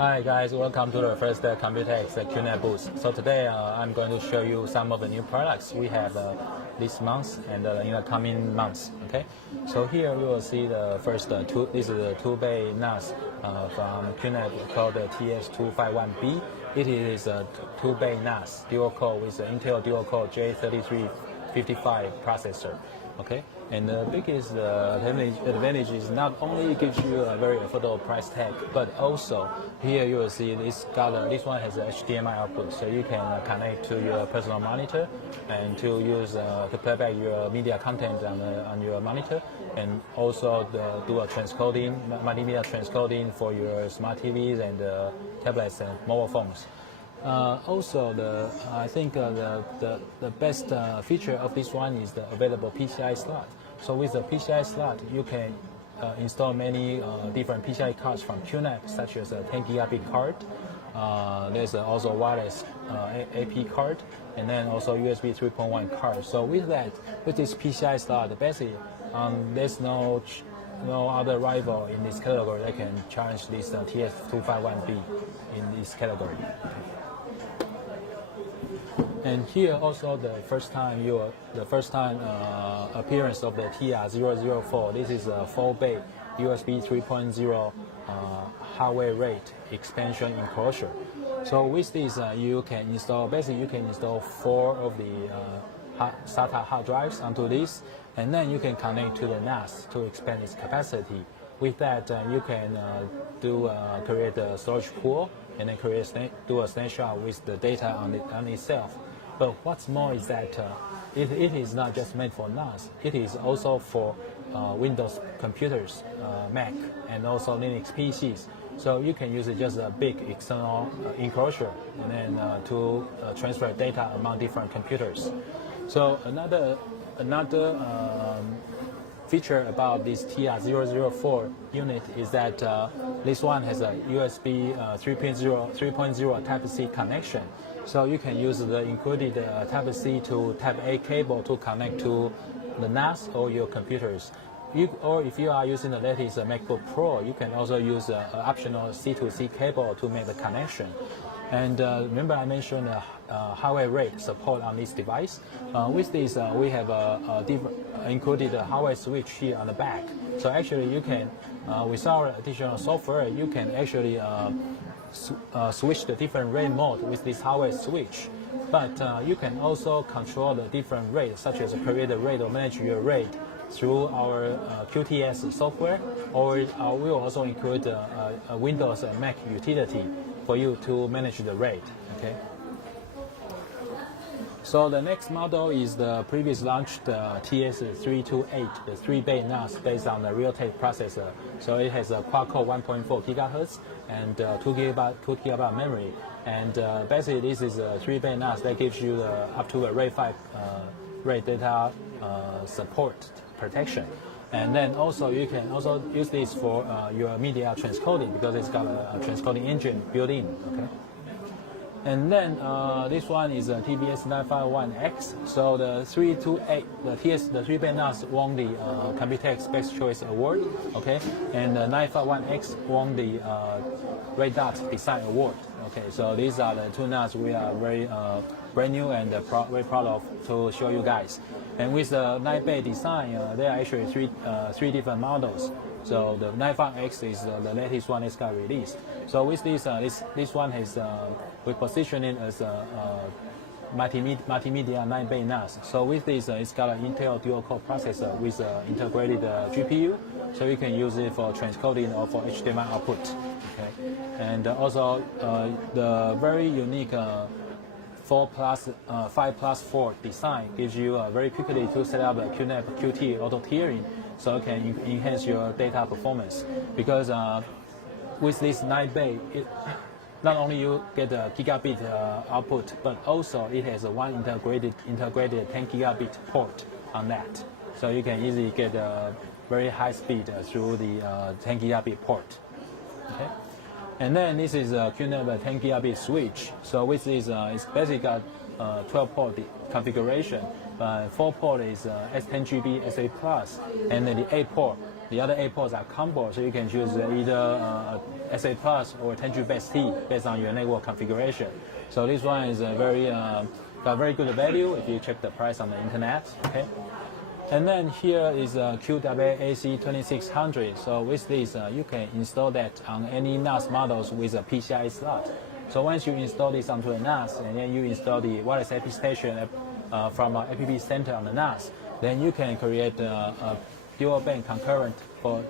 Hi guys, welcome to the first Computex QNAP booth. So today I'm going to show you some of the new products we have this month and in the coming months. Okay, so here you will see the first two. This is the 2-bay NAS from QNAP called the TS251B. It is a 2-bay NAS dual core with the Intel dual core J3355 processor. Okay, and the biggest advantage is not only it gives you a very affordable price tag, but also here you will see this one has a HDMI output, so you can connect to your personal monitor and to use to play back your media content on your monitor, and also do a transcoding, multimedia transcoding for your smart TVs and tablets and mobile phones. Also, I think the best feature of this one is the available PCI slot. So with the PCI slot, you can install many different PCI cards from QNAP, such as a 10 gigabit card. There's also wireless AP card, and then also USB 3.1 card. So with this PCI slot, basically there's no other rival in this category that can challenge this TS251B in this category. And here also the first time appearance of the TR004. This is a 4-bay USB 3.0 hardware rate expansion enclosure. So with this, you can install 4 of the SATA hard drives onto this, and then you can connect to the NAS to expand its capacity. With that, you can create a storage pool and then do a snapshot with the data on itself. But what's more is that it is not just meant for NAS. It is also for Windows computers, Mac, and also Linux PCs. So you can use it just a big external enclosure and then to transfer data among different computers. So another feature about this TR004 unit is that this one has a USB 3.0 Type-C connection. So you can use the included Type-C to Type-A cable to connect to the NAS or your computers. Or if you are using the latest MacBook Pro, you can also use an optional C2C cable to make the connection. And remember I mentioned hardware rate support on this device. With this, we have included a hardware switch here on the back. So actually you can, without additional software, you can actually switch the different rate mode with this hardware switch. But you can also control the different rates, such as create a rate or manage your rate through our QTS software, or we will also include a Windows and Mac utility for you to manage the rate. Okay. So the next model is the previous launched TS328, the 3-bay NAS based on the Realtek processor. So it has a quad-core 1.4 gigahertz and 2 gigabyte memory. And basically this is a 3-bay NAS that gives you up to a RAID 5 RAID data support protection. And then also you can also use this for your media transcoding, because it's got a transcoding engine built in. Okay. And then this one is a TBS 951X. So the 328, the 3-bay NAS won the Computex Best Choice Award. Okay, and the 951X won the Red Dot Design Award. Okay, so these are the two NAS we are very brand new and very proud of to show you guys. And with the 9-bay design, there are actually three different models. So the 951X is the latest one that got released. So with this, this one has we position it as a multimedia 9-bay NAS. So with this, it's got an Intel dual-core processor with integrated GPU, so you can use it for transcoding or for HDMI output. Okay, and also the very unique 5+4 design gives you very quickly to set up a QNAP QT auto tiering, so it can enhance your data performance. Because with this 9-bay, not only you get a gigabit output, but also it has one integrated 10 gigabit port on that. So you can easily get a very high speed through the 10 gigabit port. Okay. And then this is a QNAP 10 gigabit switch. So with this, it's basically got 12-port configuration. 4-port is S10GB SA+, and then the 8-port The other 8 ports are combo, so you can choose either SA Plus or 10G-base-T based on your network configuration. So this one is a got very good value if you check the price on the internet. Okay. And then here is QWAC 2600. So with this, you can install that on any NAS models with a PCIe slot. So once you install this onto a NAS, and then you install the wireless AP station from an APP center on the NAS, then you can create a dual band concurrent for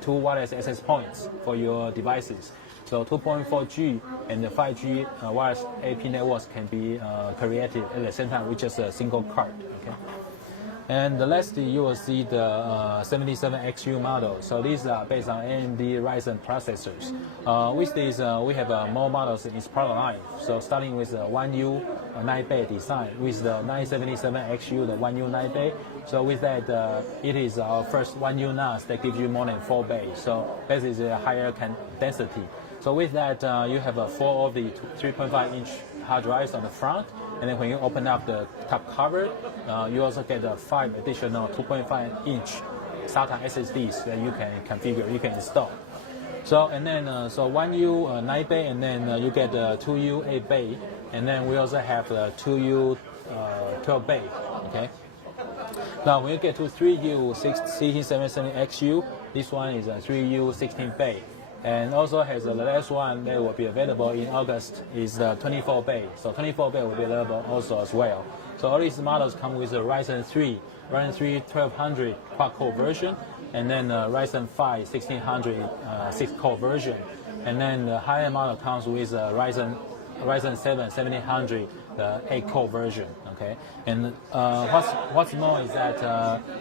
2 wireless access points for your devices. So 2.4G and the 5G wireless AP networks can be created at the same time with just a single card. Okay. And lastly, you will see the 77XU model. So these are based on AMD Ryzen processors. With these, we have more models in its product line. So starting with the 1U 9-bay design, with the 977XU, the 1U 9-bay. So with that, it is our first 1U NAS that gives you more than 4 bay. So that is a higher density. So with that, you have 4 of the 3.5-inch hard drives on the front. And then when you open up the top cover, you also get 5 additional 2.5-inch SATA SSDs that you can configure, you can install. So and then 1U 9-bay, and then you get 2U 8-bay, and then we also have 2U 12-bay. Okay. Now when you get to 3U 16770XU, this one is a 3U 16-bay. And also has the last one that will be available in August is the 24-bay. So 24-bay will be available also as well. So all these models come with a Ryzen 3 1200 quad-core version, and then Ryzen 5 1600 6-core version. And then the higher model comes with a Ryzen 7 1700 the 8-core version. Okay. And what's more is that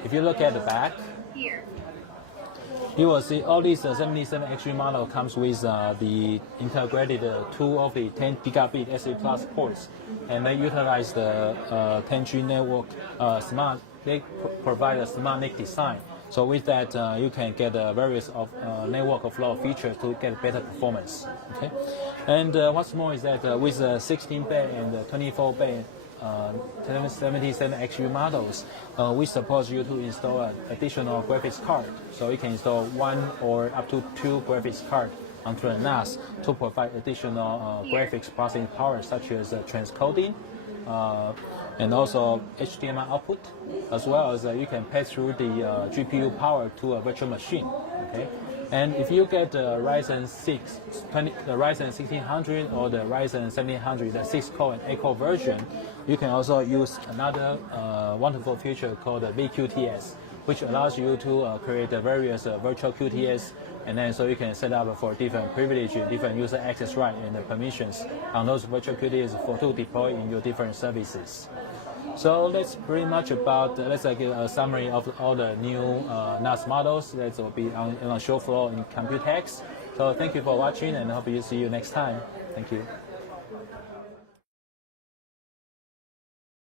if you look at the back, you will see all these 77XU model comes with the integrated 2 of the 10 gigabit SA Plus ports, and they utilize the 10G network smart. They provide a smart NIC design. So with that, you can get various network flow features to get better performance. Okay, and what's more is that with 16-bay and 24-bay 77XU models, we support you to install an additional graphics card. So you can install 1 or up to 2 graphics cards onto a NAS to provide additional graphics processing power, such as transcoding and also HDMI output, as well as you can pass through the GPU power to a virtual machine. Okay. And if you get the Ryzen 1600 or the Ryzen 1700, the 6-core and 8-core version, you can also use another wonderful feature called the VQTS, which allows you to create various virtual QTS, and then so you can set up for different privilege, different user access rights and permissions on those virtual QTS to deploy in your different services. So that's pretty much about, let's give a summary of all the new NAS models that will be on the show floor in Computex. So thank you for watching, and I hope you see you next time. Thank you.